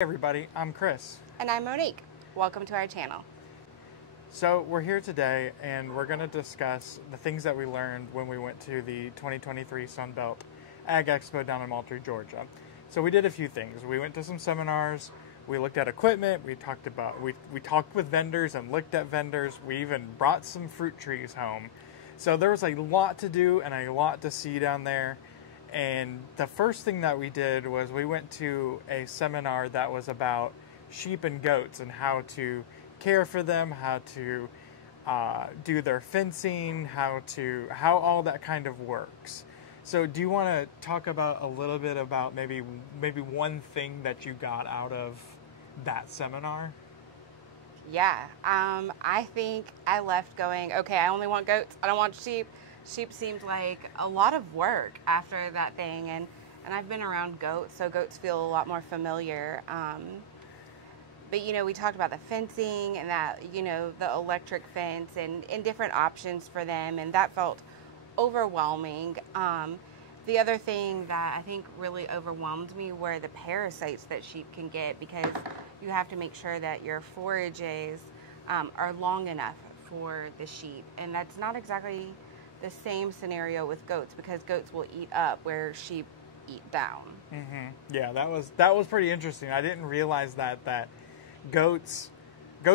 Hey everybody, I'm Chris. And I'm Monique. Welcome to our channel. So we're here today and we're going to discuss the things that we learned when we went to the 2023 Sunbelt Ag Expo down in Moultrie, Georgia. So we did a few things. We went to some seminars, we looked at equipment, we talked with vendors and looked at vendors, we even brought some fruit trees home. So there was a lot to do and a lot to see down there. And the first thing that we did was we went to a seminar that was about sheep and goats and how to care for them, how to do their fencing, how all that kind of works. So do you want to talk about a little bit about maybe one thing that you got out of that seminar? Yeah, I think I left going, okay, I only want goats, I don't want sheep. Sheep seemed like a lot of work after that thing, and I've been around goats, so goats feel a lot more familiar. But, you know, we talked about the fencing and that, you know, the electric fence and different options for them, and that felt overwhelming. The other thing that I think really overwhelmed me were the parasites that sheep can get, because you have to make sure that your forages are long enough for the sheep, and that's not exactly the same scenario with goats, because goats will eat up where sheep eat down. Mm-hmm. Yeah, that was pretty interesting. I didn't realize that goats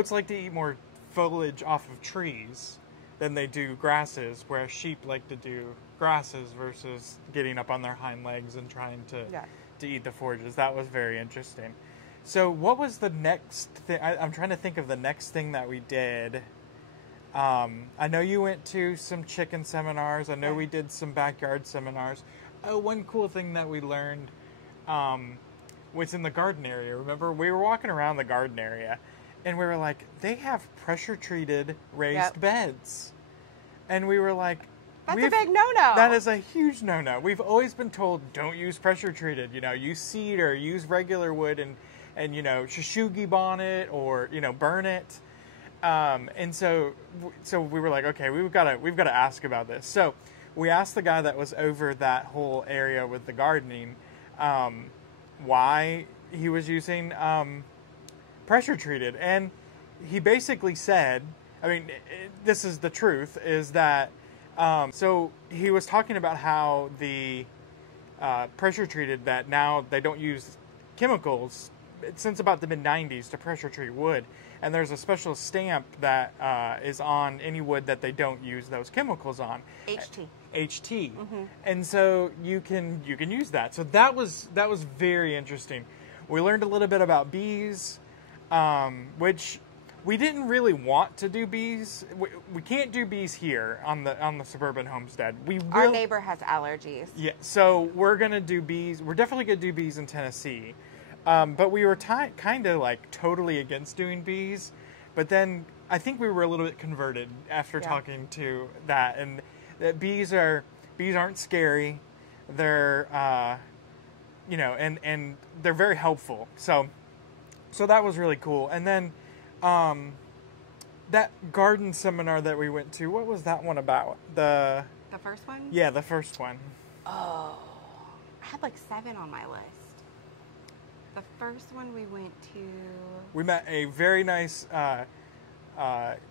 like to eat more foliage off of trees than they do grasses, whereas sheep like to do grasses versus getting up on their hind legs and trying to eat the forages. That was very interesting. So what was the next thing? I'm trying to think of the next thing that we did. I know you went to some chicken seminars. I know we did some backyard seminars. Oh, one cool thing that we learned was in the garden area. Remember, we were walking around the garden area, and we were like, they have pressure-treated raised beds. And we were like, that's a big no-no. That is a huge no-no. We've always been told, don't use pressure-treated. You know, use cedar, use regular wood, and you know, shishugi bonnet, or, you know, burn it. And so we were like, okay, we've got to ask about this. So we asked the guy that was over that whole area with the gardening, why he was using pressure treated, and he basically said, I mean, this is the truth, is that so he was talking about how the pressure treated, that now they don't use chemicals since about the mid-90s to pressure treat wood. And there's a special stamp that is on any wood that they don't use those chemicals on. HT. HT. Mm-hmm. And so you can use that. So that was very interesting. We learned a little bit about bees, which we didn't really want to do bees. We can't do bees here on the suburban homestead. Our neighbor has allergies. Yeah. So we're gonna do bees. We're definitely gonna do bees in Tennessee. But we were kind of like totally against doing bees, but then I think we were a little bit converted after talking to that, and that bees aren't scary. They're you know, and they're very helpful. So that was really cool. And then that garden seminar that we went to, what was that one about? The first one? Yeah, the first one. Oh, I had like 7 on my list. The first one we went to... We met a very nice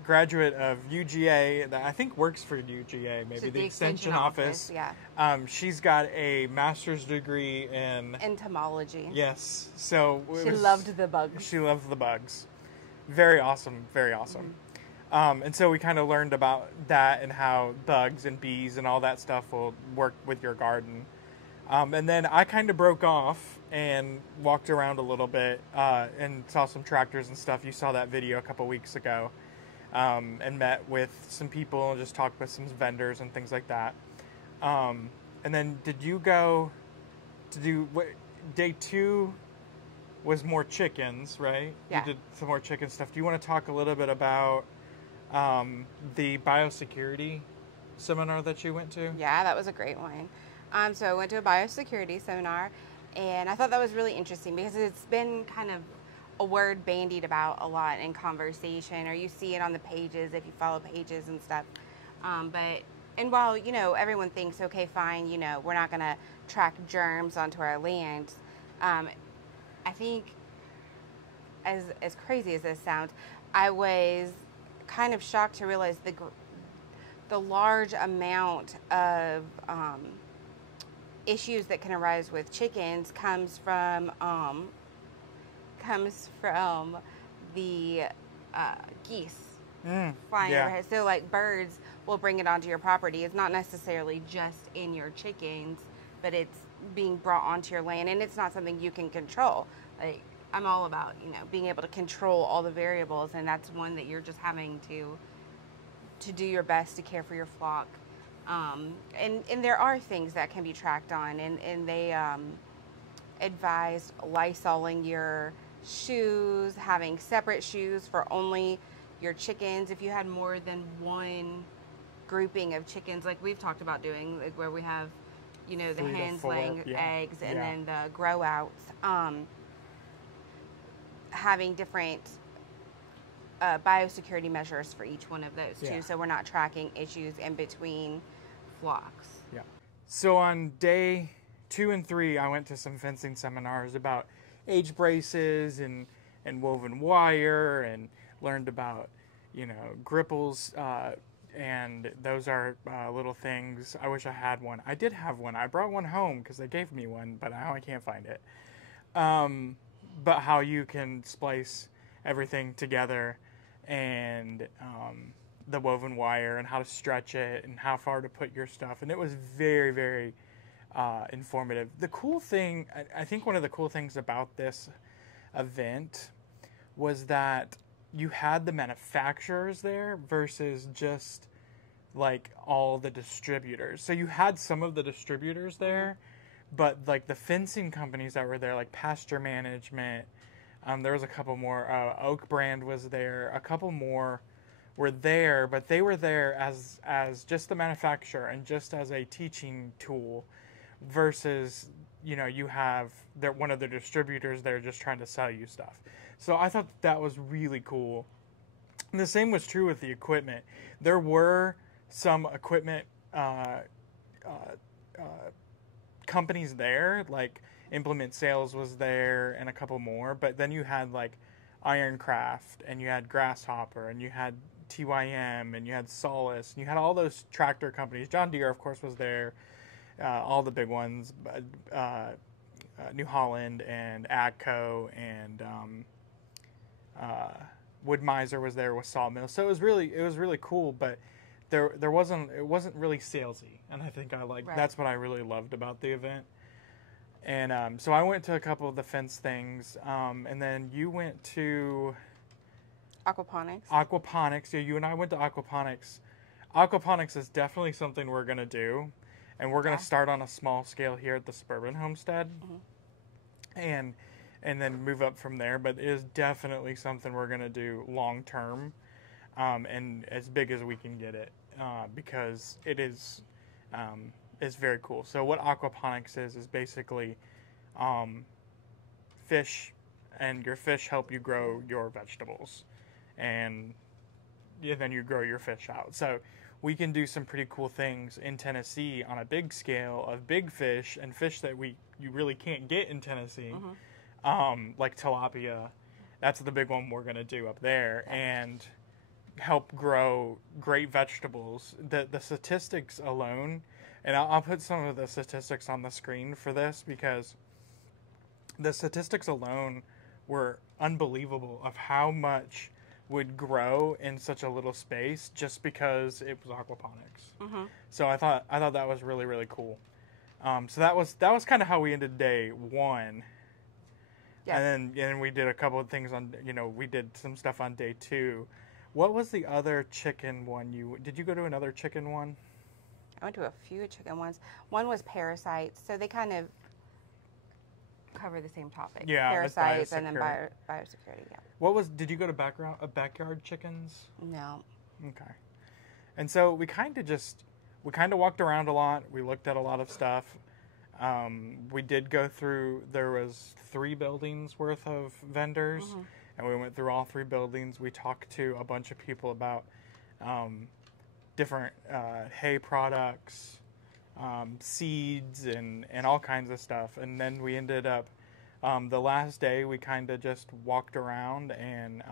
graduate of UGA that I think works for UGA, maybe the extension office. Yeah. She's got a master's degree in... entomology. Yes. So... She loved the bugs. She loved the bugs. Very awesome. Very awesome. Mm-hmm. And so we kind of learned about that and how bugs and bees and all that stuff will work with your garden. And then I kind of broke off and walked around a little bit and saw some tractors and stuff. You saw that video a couple weeks ago, and met with some people and just talked with some vendors and things like that. And then did you go to do day 2 was more chickens, right? Yeah. You did some more chicken stuff. Do you want to talk a little bit about the biosecurity seminar that you went to? Yeah, that was a great one. So I went to a biosecurity seminar, and I thought that was really interesting because it's been kind of a word bandied about a lot in conversation, or you see it on the pages if you follow pages and stuff. And while, you know, everyone thinks, okay, fine, you know, we're not going to track germs onto our land, I think as crazy as this sounds, I was kind of shocked to realize the large amount of issues that can arise with chickens comes from the geese flying overhead. So like birds will bring it onto your property. It's not necessarily just in your chickens, but it's being brought onto your land, and it's not something you can control. Like, I'm all about, being able to control all the variables, and that's one that you're just having to do your best to care for your flock. And there are things that can be tracked on, and they advise lysoling your shoes, having separate shoes for only your chickens. If you had more than one grouping of chickens, like we've talked about doing, like where we have, the hens laying eggs and then the grow outs, having different biosecurity measures for each one of those too, so we're not tracking issues in between flocks. Yeah. So on day 2 and 3, I went to some fencing seminars about age braces and woven wire, and learned about, gripples, and those are little things. I wish I had one. I did have one. I brought one home because they gave me one, but now I can't find it. But how you can splice everything together, and the woven wire, and how to stretch it, and how far to put your stuff. And it was very, very informative. The cool thing, I think one of the cool things about this event was that you had the manufacturers there versus just like all the distributors. So you had some of the distributors there, but like the fencing companies that were there, like Pasture Management, there was a couple more, Oak Brand was there, a couple more were there, but they were there as just the manufacturer and just as a teaching tool, versus, you have one of the distributors there just trying to sell you stuff. So I thought that was really cool. And the same was true with the equipment. There were some equipment companies there, like Implement Sales was there and a couple more, but then you had like Ironcraft, and you had Grasshopper, and you had TYM, and you had Solace, and you had all those tractor companies. John Deere, of course, was there, all the big ones, New Holland and AGCO, and Wood Miser was there with Sawmill. So it was really cool, but it wasn't really salesy, and I think that's what I really loved about the event. And so I went to a couple of the fence things, and then you went to aquaponics. Yeah, you and I went to aquaponics. Aquaponics is definitely something we're gonna do, and we're gonna start on a small scale here at the Suburban Homestead, and then move up from there. But it is definitely something we're gonna do long term, and as big as we can get it, because it is it's very cool. So what aquaponics is basically fish, and your fish help you grow your vegetables, and then you grow your fish out. So we can do some pretty cool things in Tennessee on a big scale of big fish, and fish that you really can't get in Tennessee, like tilapia. That's the big one we're going to do up there, and help grow great vegetables. The statistics alone, and I'll put some of the statistics on the screen for this, because the statistics alone were unbelievable of how much would grow in such a little space just because it was aquaponics. So I thought that was really, really cool. So that was kind of how we ended day 1. Yeah. And then we did a couple of things on, we did some stuff on day 2. What was the other chicken one? Did you go to another chicken one? I went to a few chicken ones. One was parasites, so they kind of cover the same topic. Yeah, parasites and then biosecurity. Yeah. Did you go to backyard chickens? No. Okay. And so we kind of walked around a lot. We looked at a lot of stuff. We did go through. There was 3 buildings worth of vendors, and we went through all 3 buildings. We talked to a bunch of people about different hay products, seeds, and all kinds of stuff. And then we ended up The last day we kind of just walked around, and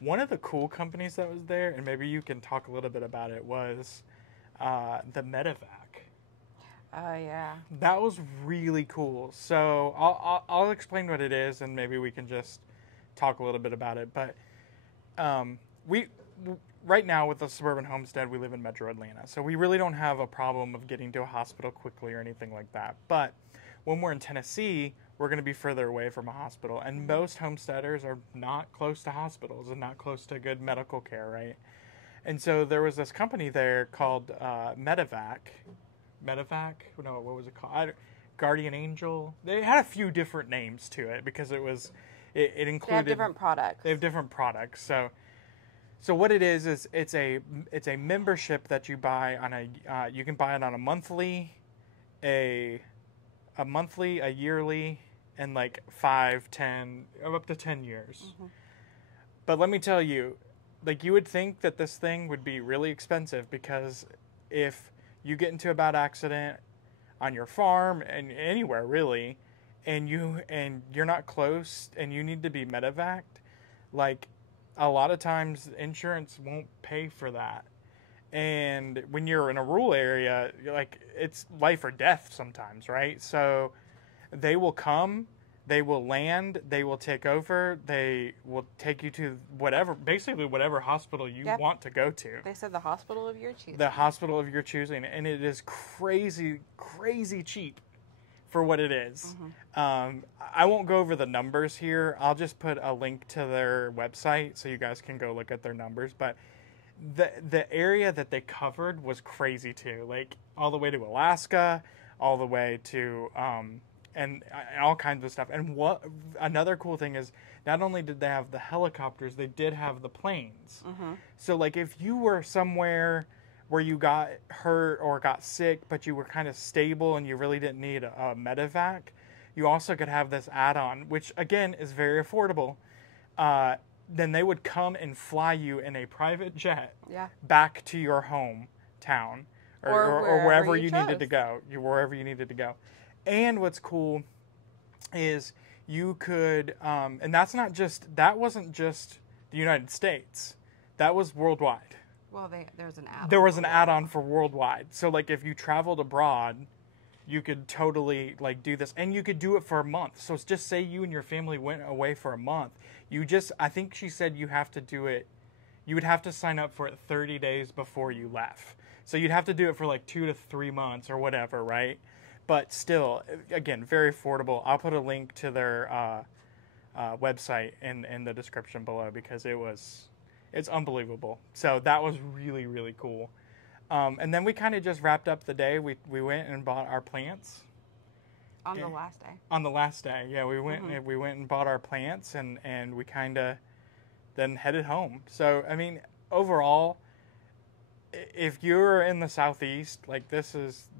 one of the cool companies that was there, and maybe you can talk a little bit about it, was the Medevac. Oh, yeah. That was really cool. So I'll explain what it is, and maybe we can just talk a little bit about it. But we right now with the Suburban Homestead, we live in Metro Atlanta, so we really don't have a problem of getting to a hospital quickly or anything like that. But when we're in Tennessee, we're going to be further away from a hospital, and most homesteaders are not close to hospitals and not close to good medical care, right? And so there was this company there called Medevac. Medevac? No, what was it called? Guardian Angel. They had a few different names to it because it included. They have different products. They have different products. So what it is it's a membership that you buy on a you can buy it on a monthly, a yearly, and like 5, 10, up to 10 years. Mm-hmm. But let me tell you, like, you would think that this thing would be really expensive, because if you get into a bad accident on your farm and anywhere really, and you're not close and you need to be medevaced, like, a lot of times insurance won't pay for that. And when you're in a rural area, like, it's life or death sometimes, right? So they will come, they will land, they will take over, they will take you to basically whatever hospital you want to go to. They said the hospital of your choosing. The hospital of your choosing. And it is crazy, crazy cheap for what it is. Mm-hmm. I won't go over the numbers here. I'll just put a link to their website so you guys can go look at their numbers. But the area that they covered was crazy too. Like, all the way to Alaska, all the way to and all kinds of stuff. And what another cool thing is, not only did they have the helicopters, they did have the planes. Mm-hmm. So, like, if you were somewhere where you got hurt or got sick, but you were kind of stable and you really didn't need a medevac, you also could have this add-on, which again is very affordable. Then they would come and fly you in a private jet back to your hometown or wherever you needed to go. Wherever you needed to go. And what's cool is you could, and that wasn't just the United States. That was worldwide. Well, there was an add-on. There was an add-on for worldwide. So, like, if you traveled abroad, you could totally, like, do this. And you could do it for a month. So, just say you and your family went away for a month. I think she said you have to do it, you would have to sign up for it 30 days before you left. So, you'd have to do it for, like, 2 to 3 months or whatever, right? But still, again, very affordable. I'll put a link to their website in the description below, because it's unbelievable. So that was really, really cool. And then we kind of just wrapped up the day. We went and bought our plants. On the last day. On the last day, yeah. We went and bought our plants, and we kind of then headed home. So, I mean, overall, if you're in the Southeast, like, this is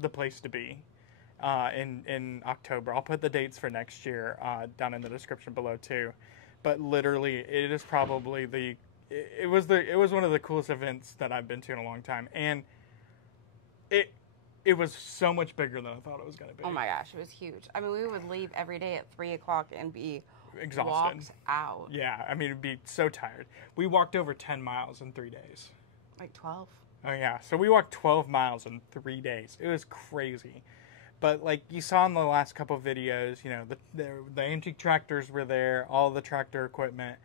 the place to be. In October. I'll put the dates for next year down in the description below too. But literally, it is probably it was one of the coolest events that I've been to in a long time, and it was so much bigger than I thought it was going to be. Oh my gosh, it was huge. I mean, we would leave every day at 3:00 and be exhausted, walked out. Yeah, I mean, it'd be so tired. We walked over 10 miles in 3 days. Like 12. Oh yeah, so we walked 12 miles in 3 days. It was crazy. But, like you saw in the last couple of videos, you know, the antique tractors were there, all the tractor equipment.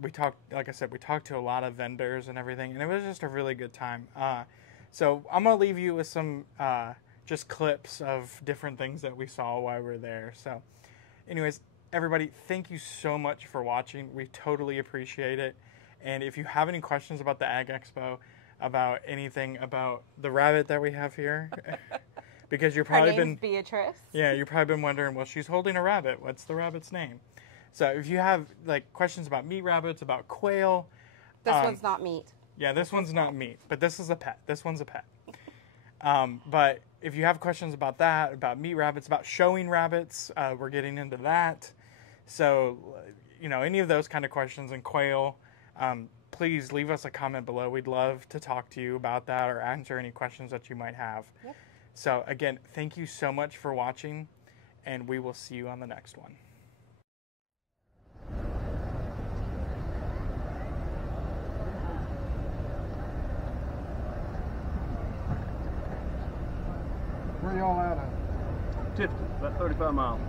We talked to a lot of vendors and everything, and it was just a really good time. So I'm going to leave you with some just clips of different things that we saw while we were there. So anyways, everybody, thank you so much for watching. We totally appreciate it. And if you have any questions about the Ag Expo, about anything about the rabbit that we have here... Because you've probably been Beatrice. Yeah, you've probably been wondering, well, she's holding a rabbit. What's the rabbit's name? So if you have, like, questions about meat rabbits, about quail. This one's not meat. Yeah, this one's not meat, but this is a pet. This one's a pet. But if you have questions about that, about meat rabbits, about showing rabbits, we're getting into that. So, you know, any of those kind of questions, and quail, please leave us a comment below. We'd love to talk to you about that or answer any questions that you might have. Yep. So, again, thank you so much for watching, and we will see you on the next one. Where y'all out of? Tifton, about 35 miles.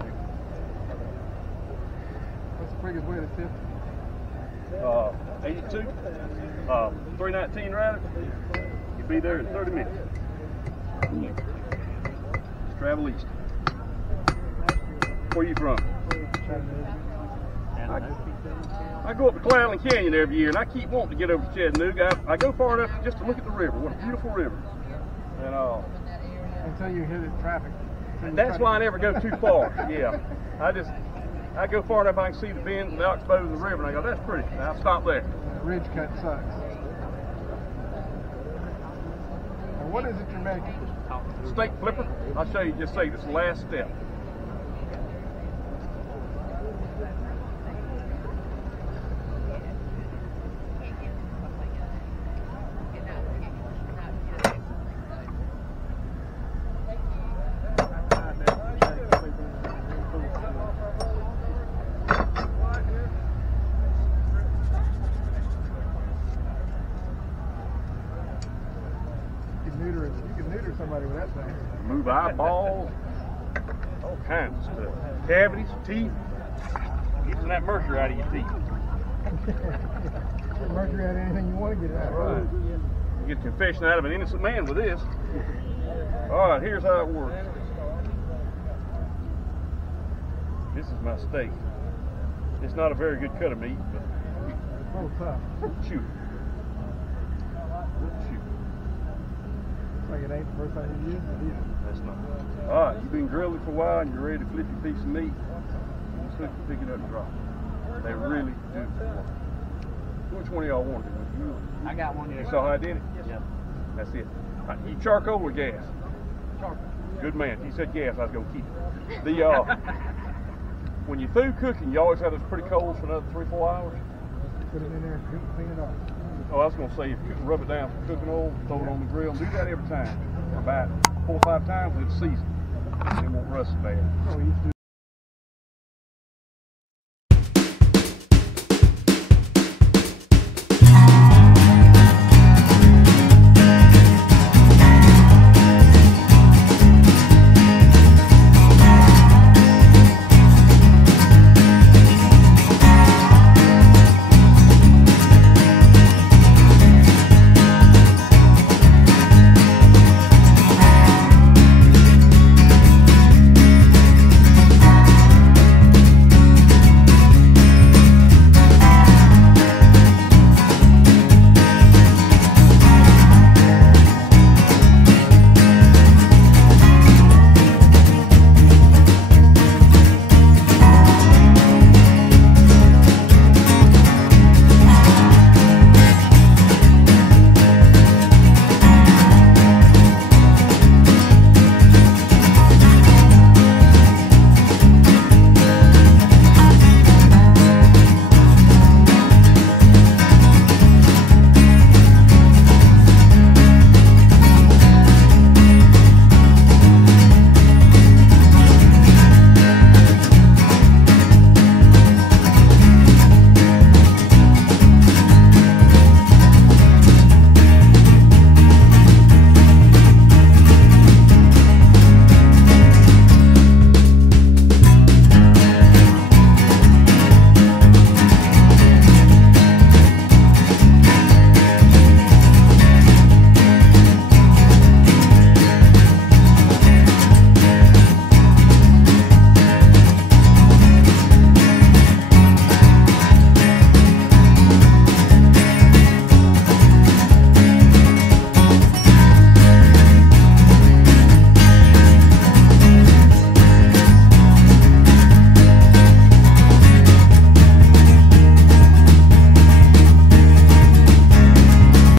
What's the quickest way to Tifton? 82, 319 rather. You'll be there in 30 minutes. Just travel east. Where you from? I go up to Cloudland Canyon every year, and I keep wanting to get over to Chattanooga. I go far enough just to look at the river. What a beautiful river. And until you hit it traffic. That's why I never go too far. Yeah, I go far enough I can see the bends and the oxbows of the river, and I go, that's pretty. And I'll stop there. The ridge cut sucks. Now what is it you're making? Steak flipper. I'll show you. Just say this last step. You can neuter somebody with that thing. Move eyeballs, all kinds of stuff. Cavities, teeth. Getting that mercury out of your teeth. Get mercury out of anything you want to get out of. Right. You get confession out of an innocent man with this. All right, here's how it works. This is my steak. It's not a very good cut of meat, but Oh, tough. chew. Chew. Like it ain't the first time you used it either. That's not. All right, you've been grilling for a while and you're ready to flip your piece of meat. Just look to pick it up and drop it. They really do work. Which one of y'all wanted it? I got one here. You saw how I did it? Yeah. That's it. All right, you charcoal or gas? Charcoal. Good man. He said gas, I was going to keep it. When you're through cooking, you always have those pretty coals for another 3-4 hours. Put it in there and clean it off. Oh, I was going to say, if you rub it down with cooking oil, throw it on the grill, do that every time. For about 4 or 5 times, and it's seasoned. It won't rust bad. Oh, you used to